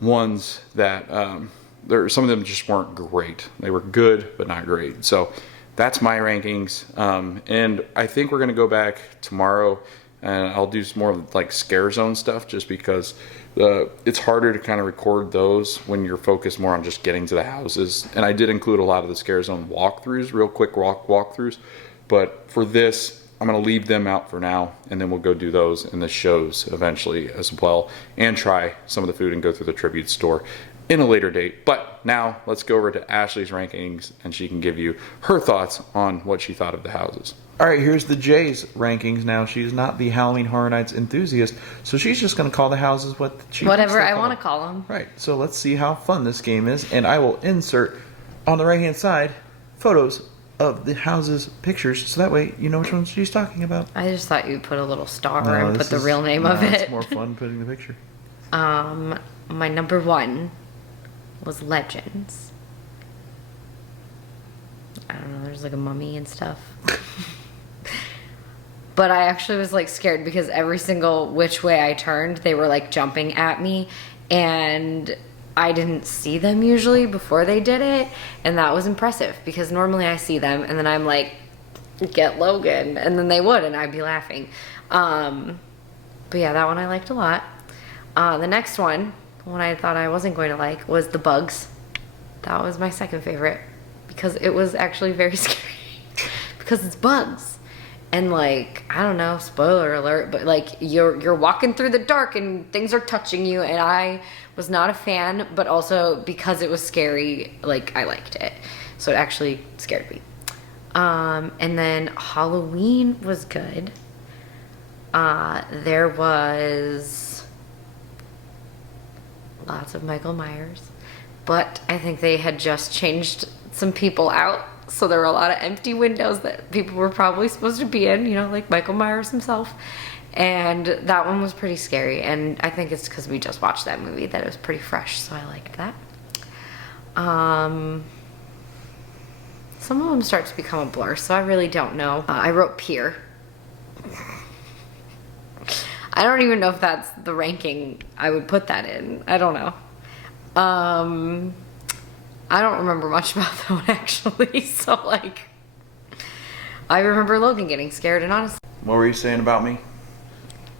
ones that some of them just weren't great. They were good, but not great. So that's my rankings. And I think we're going to go back tomorrow and I'll do some more of like scare zone stuff just because it's harder to kind of record those when you're focused more on just getting to the houses. And I did include a lot of the scare zone walkthroughs, real quick walkthroughs. But for this, I'm going to leave them out for now, and then we'll go do those in the shows eventually as well, and try some of the food and go through the tribute store in a later date. But now let's go over to Ashley's rankings, and she can give you her thoughts on what she thought of the houses. All right, here's the J's rankings now. She's not the Halloween Horror Nights enthusiast, so she's just going to call the houses what she Whatever I want to call them. Right, so let's see how fun this game is, and I will insert on the right-hand side photos of the houses' pictures, so that way you know which ones she's talking about. I just thought you'd put a little star and put the real name of it. It's more fun putting the picture. My number 1 was Legends. I don't know, there's like a mummy and stuff. But I actually was like scared because every single which way I turned, they were like jumping at me, and I didn't see them usually before they did it, and that was impressive because normally I see them and then I'm like, get Logan, and then they would and I'd be laughing. But yeah, that one I liked a lot. The next one I thought I wasn't going to like was The Bugs. That was my second favorite because it was actually very scary because it's bugs. And like, I don't know, spoiler alert, but like you're walking through the dark and things are touching you, and I was not a fan, but also because it was scary, like I liked it. So it actually scared me. And then Halloween was good. There was lots of Michael Myers, but I think they had just changed some people out. So there were a lot of empty windows that people were probably supposed to be in, you know, like Michael Myers himself. And that one was pretty scary. And I think it's because we just watched that movie that it was pretty fresh. So I liked that. Some of them start to become a blur, so I really don't know. I wrote Pier. I don't even know if that's the ranking I would put that in. I don't know. I don't remember much about that one actually, so like, I remember Logan getting scared, and honestly. What were you saying about me?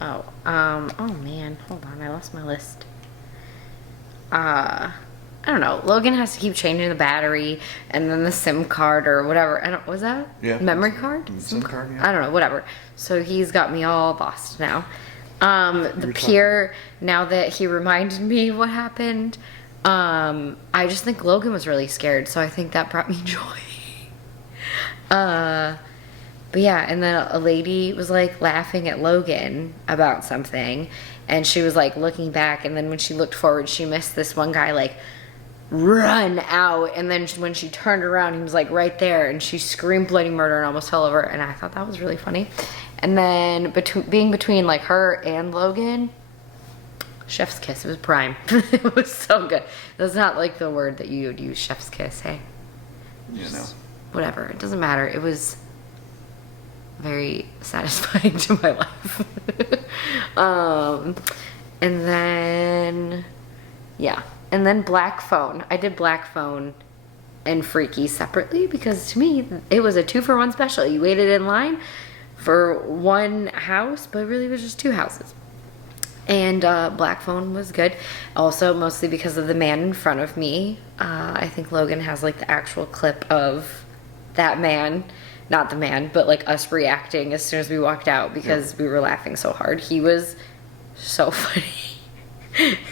Oh man, hold on, I lost my list. I don't know, Logan has to keep changing the battery, and then the SIM card or whatever, was that? Yeah. Memory card? SIM card, yeah. I don't know, whatever. So he's got me all lost now. The Pier, now that he reminded me what happened, I just think Logan was really scared, so I think that brought me joy. But yeah, and then a lady was like laughing at Logan about something, and she was like looking back, and then when she looked forward, she missed this one guy like run out, and then when she turned around, he was like right there, and she screamed bloody murder and almost fell over, and I thought that was really funny. And then being between like her and Logan, chef's kiss. It was prime. It was so good. That's not like the word that you would use, chef's kiss. Hey, You know. whatever. It doesn't matter. It was very satisfying to my life. And then, yeah. And then Black Phone. I did Black Phone and Freaky separately because to me, it was a 2-for-1 special. You waited in line for one house, but it really was just 2 houses. And Black Phone was good. Also, mostly because of the man in front of me. I think Logan has like the actual clip of that man. Not the man, but like us reacting as soon as we walked out because we were laughing so hard. He was so funny.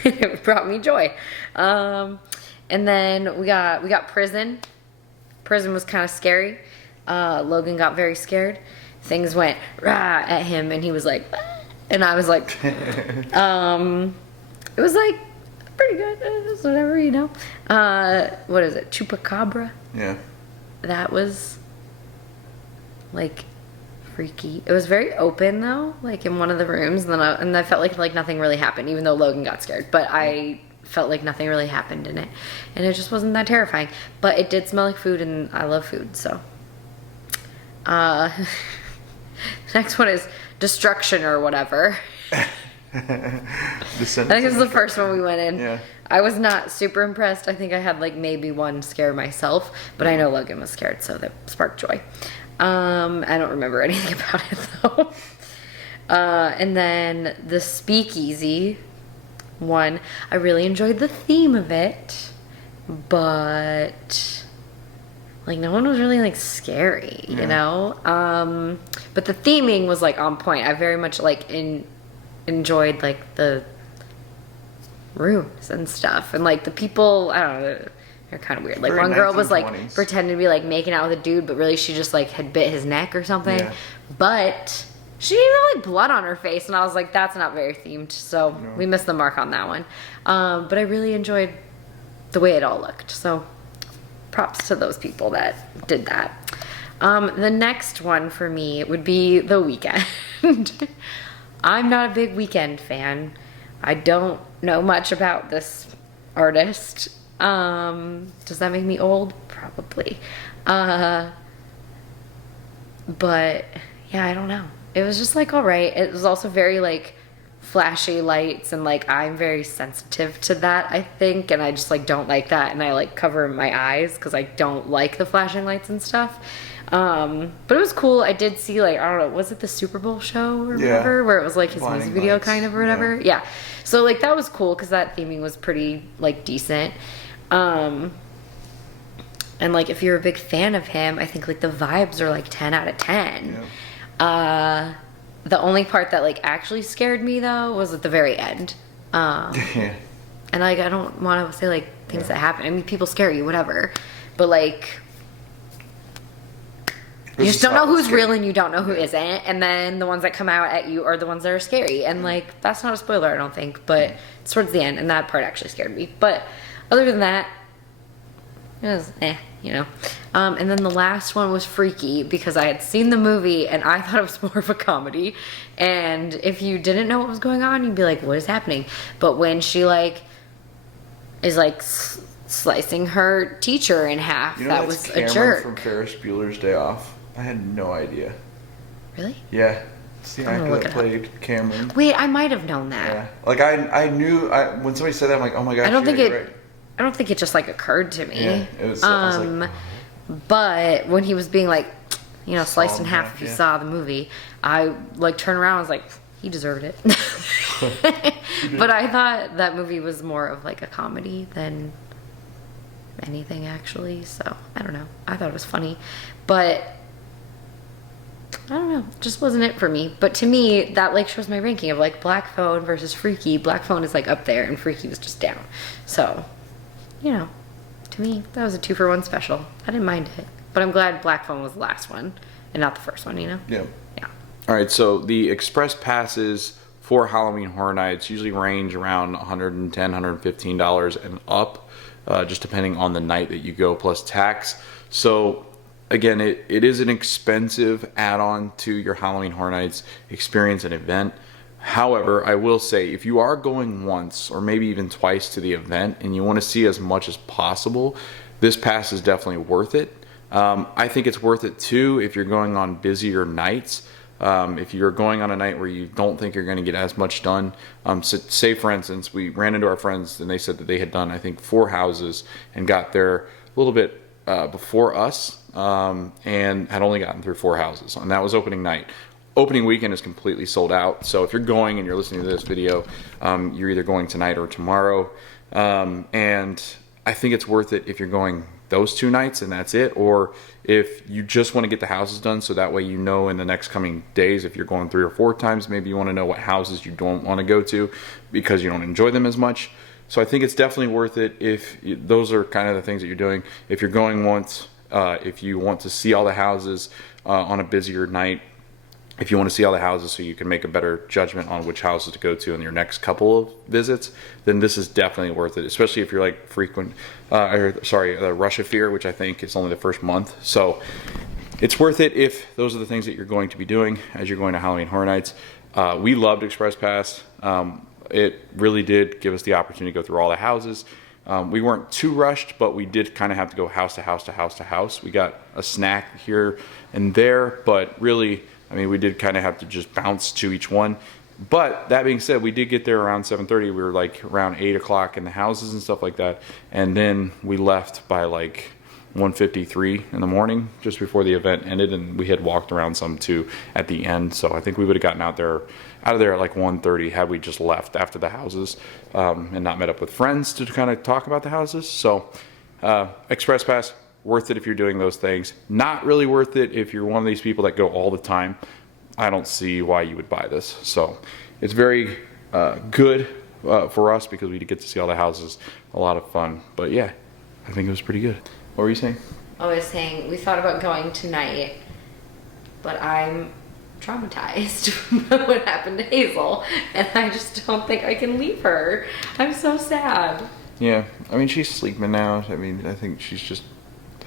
It brought me joy. And then we got Prison. Prison was kind of scary. Logan got very scared. Things went rah at him and he was like, ah. And I was like, it was like pretty good. It was whatever, you know. What is it? Chupacabra? Yeah. That was like freaky. It was very open though, like in one of the rooms, and I felt like nothing really happened, even though Logan got scared. But I felt like nothing really happened in it, and it just wasn't that terrifying. But it did smell like food, and I love food, so. Next one is Destruction or whatever. I think it was the first one we went in. Yeah. I was not super impressed. I think I had like maybe one scare myself, but I know Logan was scared, so that sparked joy. I don't remember anything about it though. And then the Speakeasy one, I really enjoyed the theme of it, but like no one was really like scary, you know? But the theming was like on point. I very much like enjoyed like the rooms and stuff, and like the people, I don't know, they're kind of weird. Like Very one girl was like 1920s. pretending to be like making out with a dude, but really she just like had bit his neck or something. Yeah. But she didn't have like blood on her face, and I was like, that's not very themed, so we missed the mark on that one. But I really enjoyed the way it all looked, so props to those people that did that. The next one for me would be The Weeknd. I'm not a big Weeknd fan. I don't know much about this artist. Does that make me old? Probably. But yeah, I don't know. It was just like alright. It was also very like flashy lights, and like I'm very sensitive to that, I think, and I just like don't like that, and I like cover my eyes because I don't like the flashing lights and stuff. But it was cool. I did see like, I don't know, was it the Super Bowl show or whatever, where it was like his Blinding music video lights. kind of or whatever. Yeah. So like that was cool because that theming was pretty like decent. And like if you're a big fan of him, I think like the vibes are like 10 out of 10. Yeah. The only part that like actually scared me though was at the very end. Yeah. And like I don't want to say like things that happen. I mean, people scare you, whatever. But like you just don't know who's real and you don't know who isn't. And then the ones that come out at you are the ones that are scary. And like that's not a spoiler, I don't think. But it's towards the end, and that part actually scared me. But other than that, it was you know. And then the last one was Freaky because I had seen the movie and I thought it was more of a comedy. And if you didn't know what was going on, you'd be like, what is happening? But when she like is like slicing her teacher in half, You know that that's was Cameron a jerk. from Ferris Bueller's Day Off? I had no idea. Really? Yeah. It's the I'm gonna actor look that it up. played Cameron. Wait, I might have known that. Yeah. Like I knew when somebody said that, I'm like, oh my gosh, I don't think you're it. right. I don't think it just like occurred to me. Yeah, it was. I was like, But when he was being like, you know, sliced in half, if you yeah. saw the movie, I like turned around and was like, he deserved it. But I thought that movie was more of like a comedy than anything actually. So I don't know. I thought it was funny, but I don't know. It just wasn't it for me. But to me, that like shows my ranking of like Black Phone versus Freaky. Black Phone is like up there, and Freaky was just down. So, you know, to me, that was a 2-for-1 special. I didn't mind it, but I'm glad Black Phone was the last one and not the first one. You know? yeah. Yeah. All right, so the express passes for Halloween Horror Nights usually range around $110, $115 and up, just depending on the night that you go plus tax. So again, it is an expensive add-on to your Halloween Horror Nights experience and event. However, I will say if you are going once or maybe even twice to the event and you want to see as much as possible, this pass is definitely worth it. I think it's worth it too if you're going on busier nights. If you're going on a night where you don't think you're going to get as much done, so say for instance, we ran into our friends and they said that they had done, I think, 4 houses and got there a little bit before us, and had only gotten through 4 houses, and that was opening night. Opening weekend is completely sold out, so if you're going and you're listening to this video, you're either going tonight or tomorrow, and I think it's worth it if you're going those 2 nights and that's it, or if you just want to get the houses done so that way you know in the next coming days if you're going 3 or 4 times, maybe you want to know what houses you don't want to go to because you don't enjoy them as much. So I think it's definitely worth it if those are kind of the things that you're doing. If you're going once, if you want to see all the houses on a busier night, if you want to see all the houses so you can make a better judgment on which houses to go to in your next couple of visits, then this is definitely worth it, especially if you're like frequent, the Rush of Fear, which I think is only the first month. So it's worth it if those are the things that you're going to be doing as you're going to Halloween Horror Nights. We loved Express Pass. It really did give us the opportunity to go through all the houses. We weren't too rushed, but we did kind of have to go house to house to house to house. We got a snack here and there, but really, I mean, we did kind of have to just bounce to each one. But that being said, we did get there around 7:30. We were like around 8 o'clock in the houses and stuff like that. And then we left by like 1:53 in the morning, just before the event ended. And we had walked around some too at the end. So I think we would have gotten out of there at like 1:30 had we just left after the houses and not met up with friends to kind of talk about the houses. So Express Pass, worth it if you're doing those things. Not really worth it if you're one of these people that go all the time. I don't see why you would buy this. So it's very good for us because we get to see all the houses. A lot of fun. But yeah, I think it was pretty good. What were you saying? I was saying we thought about going tonight, but I'm traumatized by what happened to Hazel, and I just don't think I can leave her. I'm so sad. Yeah, I mean, she's sleeping now. I mean, I think she's just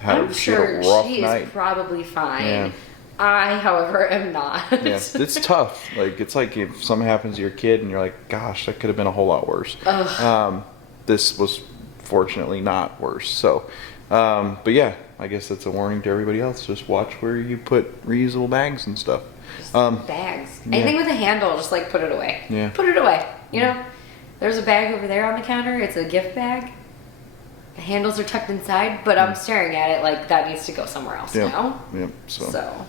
had I'm sure a rough she night. is probably fine. Yeah. I, however, am not. Yeah, it's tough. Like, it's like if something happens to your kid and you're like, gosh, that could have been a whole lot worse. This was fortunately not worse. So, but yeah, I guess that's a warning to everybody else. Just watch where you put reusable bags and stuff. Bags. Anything with a handle, just like put it away. Yeah. Put it away. You know, there's a bag over there on the counter. It's a gift bag. The handles are tucked inside, but I'm staring at it like that needs to go somewhere else now. Yep. So. So. All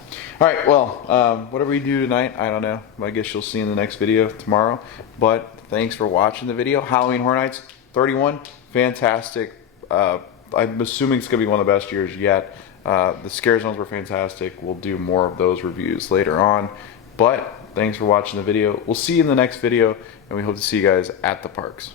right. Well, whatever we do tonight, I don't know. I guess you'll see in the next video tomorrow. But thanks for watching the video. Halloween Horror Nights 31, fantastic. I'm assuming it's gonna be one of the best years yet. The scare zones were fantastic. We'll do more of those reviews later on. But thanks for watching the video. We'll see you in the next video, and we hope to see you guys at the parks.